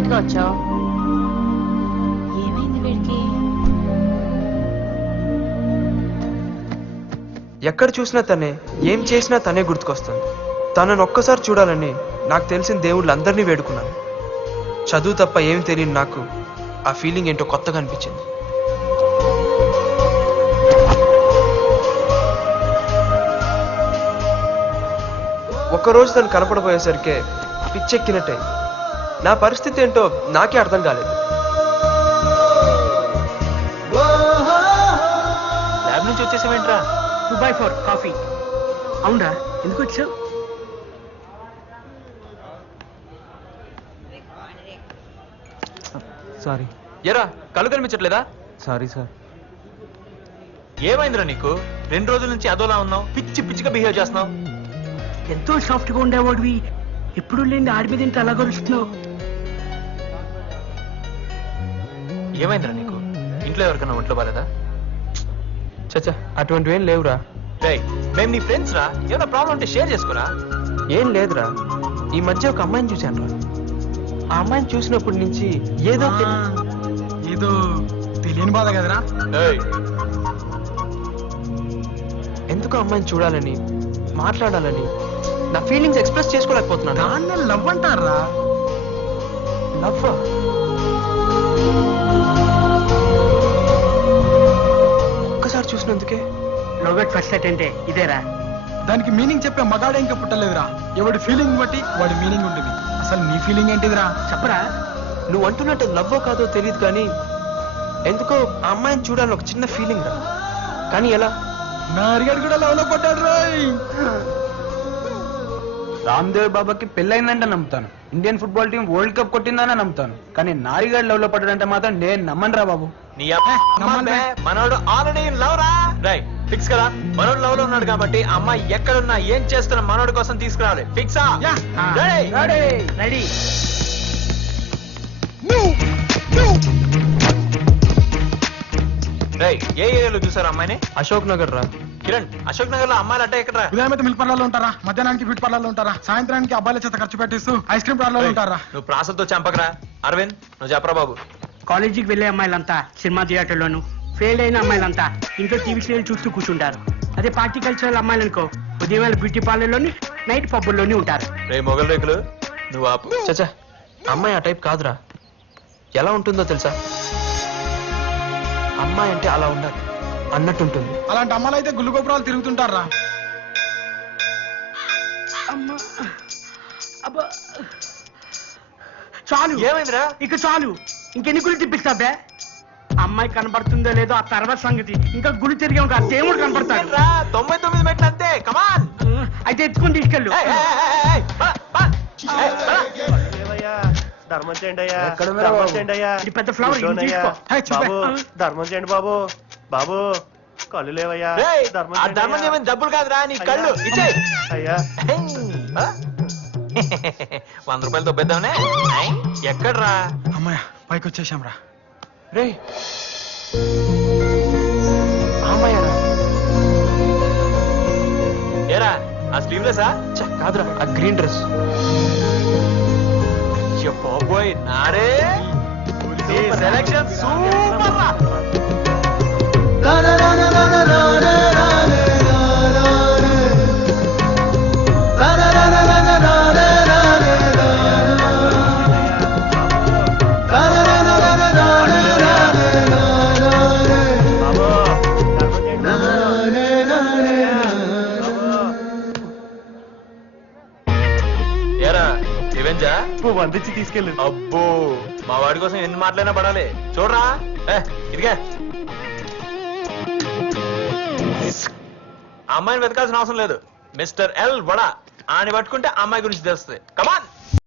Late గా వచ్చావు? ఏమైంది వీడికి? ఎక్కడ చూసినా తనే, ఏం చేసినా తనే గుర్తుకొస్తుంది. తనను ఒక్కసారి చూడాలని నాకు తెలిసిన దేవుళ్ళందరినీ వేడుకున్నాను. చదువు తప్ప ఏమి తెలియని నాకు ఆ ఫీలింగ్ ఏంటో కొత్తగా అనిపించింది. ఒక్కరోజు తను కనపడబోయేసరికే పిచ్చెక్కినట్టే. నా పరిస్థితి ఏంటో నాకే అర్థం కాలేదు. ల్యాబ్ నుంచి వచ్చేసావేంట్రా? 2x4 coffee. అవునరా, ఎందుకు వచ్చావు? సారీ. ఎరా కళ్ళు కనిపించట్లేదా? Sorry sir. ఏమైందిరా నీకు? 2 రోజుల నుంచి అదోలా ఉన్నావు, పిచ్చి పిచ్చిగా బిహేవ్ చేస్తున్నావు. ఎంతో సాఫ్ట్ గా ఉండేవాడివి, ఎప్పుడు లేని ఆడి మీద ఇంత అలా గొలుస్తున్నావు. ఏమైందిరా నీకు? ఇంట్లో ఎవరికన్నా ఒంట్లో బాలేదా? చచ్చా, అటువంటివి ఏం లేవురా. రేయ్, మేము నీ ఫ్రెండ్స్ రా, ఏమైనా ప్రాబ్లం ఉంటే షేర్ చేసుకోరా. ఏం లేదురా, ఈ మధ్య ఒక అమ్మాయిని చూశాను రా. ఆ అమ్మాయిని చూసినప్పటి నుంచి ఏదో తెలియని బాధ కదరా. ఏయ్, ఎందుకు అమ్మాయిని చూడాలని, మాట్లాడాలని నా ఫీలింగ్స్ ఎక్స్ప్రెస్ చేసుకోలేకపోతున్నాను. దాన్ని లవ్ అంటారా? లవ్ ఒక్కసారి చూసినందుకే లవ్ ఎట్ ఫస్ట్ సైట్ అంటే ఇదేరా. దానికి మీనింగ్ చెప్పే మగాడే ఇంకా పుట్టలేదురా. ఎవడి ఫీలింగ్ బట్టి వాడి మీనింగ్ ఉంటుంది. అసలు నీ ఫీలింగ్ ఏంటిదిరా? చెప్పరా. నువ్వు అంటున్నట్టు లవ్వో కాదో తెలియదు కానీ ఎందుకో ఆ అమ్మాయిని చూడాలని ఒక చిన్న ఫీలింగ్ రా. కానీ ఎలా? నా అరిగాడు కూడా లవ్ లో పడ్డాడు రాయ్. రామ్దేవ్ బాబాకి పెళ్ళైందంటే నమ్ముతాను, Indian football team world cup కొట్టిందనే నమ్ముతాను, కానీ నారిగాడ్ లవ్ లో పడ్డాడంటే మాత్రం నేను నమ్మను రా బాబు. నీ మనోడు ఆల్రెడీ లవ్ రా. రైట్, ఫిక్స్ కదా. మనోడు లవ్ లో ఉన్నాడు కాబట్టి అమ్మాయి ఎక్కడున్నా ఏం చేస్తున్నా మనోడి కోసం తీసుకురావాలి. ఫిక్సా? రెడీ. రైట్, ఏ ఏరియాలో చూసారు అమ్మాయిని? అశోక్ నగర్ రా. కిరణ్, అశోక్ నగర్ లో అమ్మాయిలు అట్ట ఎక్కడ? ఉదయం అయితే మిల్క్ పార్లర్లో ఉంటారా, మధ్యాహ్నానికి బ్యూటీ పార్లర్లో ఉంటారా, సాయంత్రానికి అబ్బాయిల చేత ఖర్చు పెట్టిస్తూ ఐస్ క్రీమ్ పార్లర్లో ఉంటారా. నువ్వు ప్రాసలతో చంపకరా. అరవింద్, నువ్వు చెప్పరా బాబు. కాలేజీకి వెళ్లే అమ్మాయిలంతా సినిమా థియేటర్లోను, ఫెయిల్ అయిన అమ్మాయిలంతా ఇంట్లో టీవీ సీరియల్ చూస్తూ కూర్చుంటారు. అదే పార్టీ కల్చరల్ అమ్మాయిలు అనుకో, ఉదయం వేళ బ్యూటీ పార్లర్లోని, నైట్ పబ్బుల్లోని ఉంటారు. రే మొగల్ రేకులు, నువ్వు ఆపు. చచ్చా, అమ్మాయి ఆ టైప్ కాదురా. ఎలా ఉంటుందో తెలుసా? అమ్మాయి అంటే అలా ఉండాలి అన్నట్టుంటుంది. అలాంటి అమ్మాయిలు అయితే గుళ్ళు గోపురాలు తిరుగుతుంటారా. చాలు, ఏమైందిరా? ఇక చాలు. ఇంకెన్ని గుళ్ళు తిప్పిస్తాబే? అమ్మాయి కనపడుతుందో లేదో ఆ తర్వాత సంగతి. ఇంకా గుడి తిరిగాం కాదు, దేవుడు కనపడతాడు. 99 మెట్లు అంతే. కమాన్, అయితే ఎత్తుకొని తీసుకెళ్ళు. ధర్మం చేయండి అయ్యా, ఎక్కడ ధర్మం చేయండి అయ్యా. ఇది పెద్ద ఫ్లవర్, ఇది కూర్చోనయ్యా. తీసుకో. బాబు, ధర్మం చేయండి బాబు. బాబు, కళ్ళు లేవయ్యా. ధర్మం ఆ చేయండి ధర్మం అయ్యా. చేయమని డబ్బులు కాదురా, నీ కళ్ళు ఇచ్చేయ్. అయ్యా 100 రూపాయలు దొబ్బేద్దామనే. ఎక్కడ్రా? అమ్మాయ పైకి వచ్చేసాం రా. రే అమ్మాయారా? ఏరా, ఆ స్లీవ్లెసా? కాదురా, ఆ గ్రీన్ డ్రెస్. బాబోయ్, నారే సెలక్షన్ సూపర్ రా. ఏరా, రివెంజా? వందించి తీసుకెళ్ళు. అబ్బో, మా వాడి కోసం ఎన్ని మాటలైనా పడాలి. చూడరా, ఇదిగా అమ్మాయిని వెతకాల్సిన అవసరం లేదు. మిస్టర్ ఎల్ వడా అని పట్టుకుంటే అమ్మాయి గురించి తెలుస్తుంది. కమాన్.